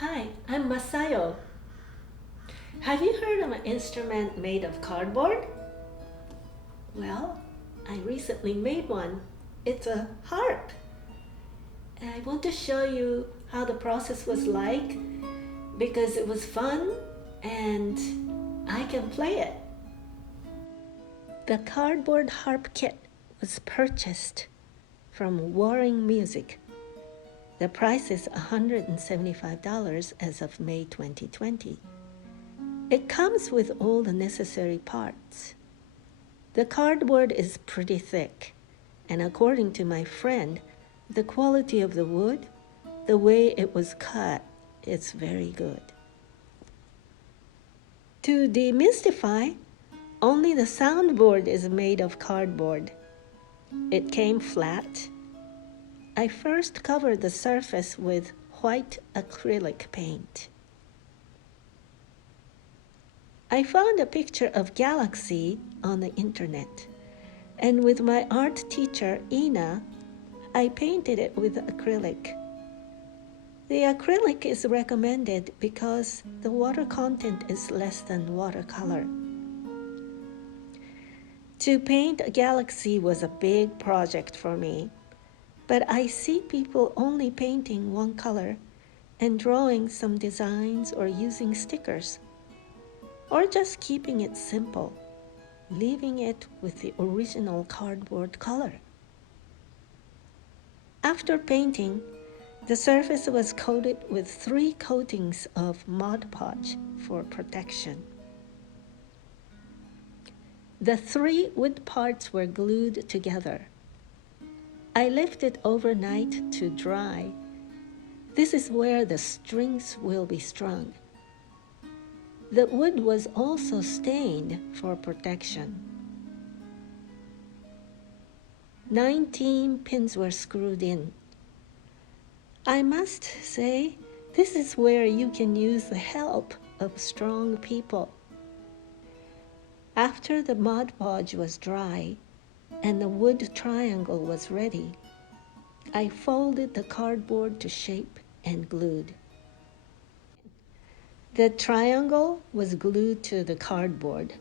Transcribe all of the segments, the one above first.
Hi, I'm Masayo. Have you heard of an instrument made of cardboard? Well, I recently made one. It's a harp. And I want to show you how the process was like because it was fun and I can play it. The cardboard harp kit was purchased from Waring Music. The price is $175 as of May 2020. It comes with all the necessary parts. The cardboard is pretty thick, and according to my friend, the quality of the wood, the way it was cut, is very good. To demystify, only the soundboard is made of cardboard. It came flat. I first covered the surface with white acrylic paint. I found a picture of galaxy on the internet, and with my art teacher, Ina, I painted it with acrylic. The acrylic is recommended because the water content is less than watercolor. To paint a galaxy was a big project for me, but I see people only painting one color and drawing some designs or using stickers, or just keeping it simple, leaving it with the original cardboard color. After painting, the surface was coated with 3 coatings of Mod Podge for protection. The 3 wood parts were glued together. I left it overnight to dry. This is where the strings will be strung. The wood was also stained for protection. 19 pins were screwed in. I must say, this is where you can use the help of strong people. After the Mod Podge was dry and the wood triangle was ready, I folded the cardboard to shape and glued. The triangle was glued to the cardboard.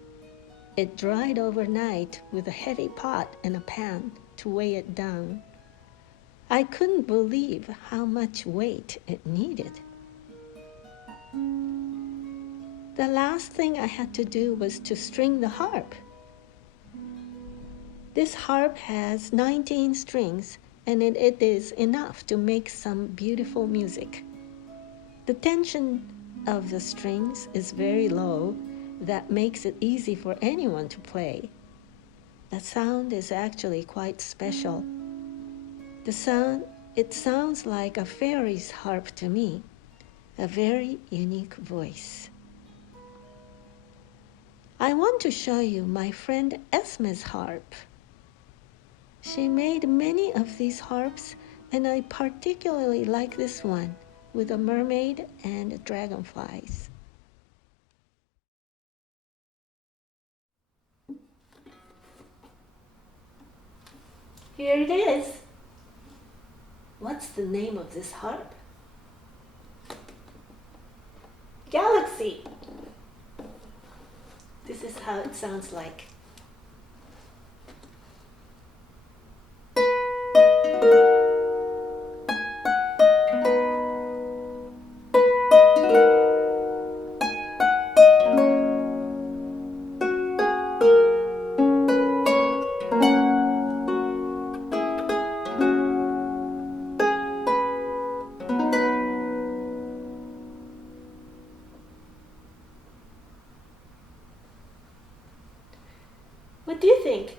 It dried overnight with a heavy pot and a pan to weigh it down. I couldn't believe how much weight it needed. The last thing I had to do was to string the harp. This harp has 19 strings, and it is enough to make some beautiful music. The tension of the strings is very low. That makes it easy for anyone to play. The sound is actually quite special. It sounds like a fairy's harp to me, a very unique voice. I want to show you my friend Esme's harp. She made many of these harps, and I particularly like this one with a mermaid and dragonflies. Here it is. What's the name of this harp? Galaxy. This is how it sounds like. What do you think?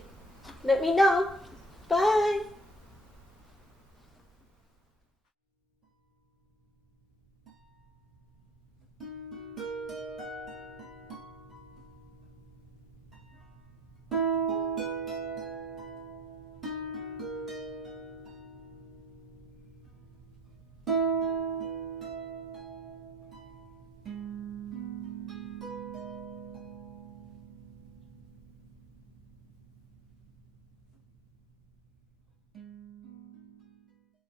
Let me know. Bye.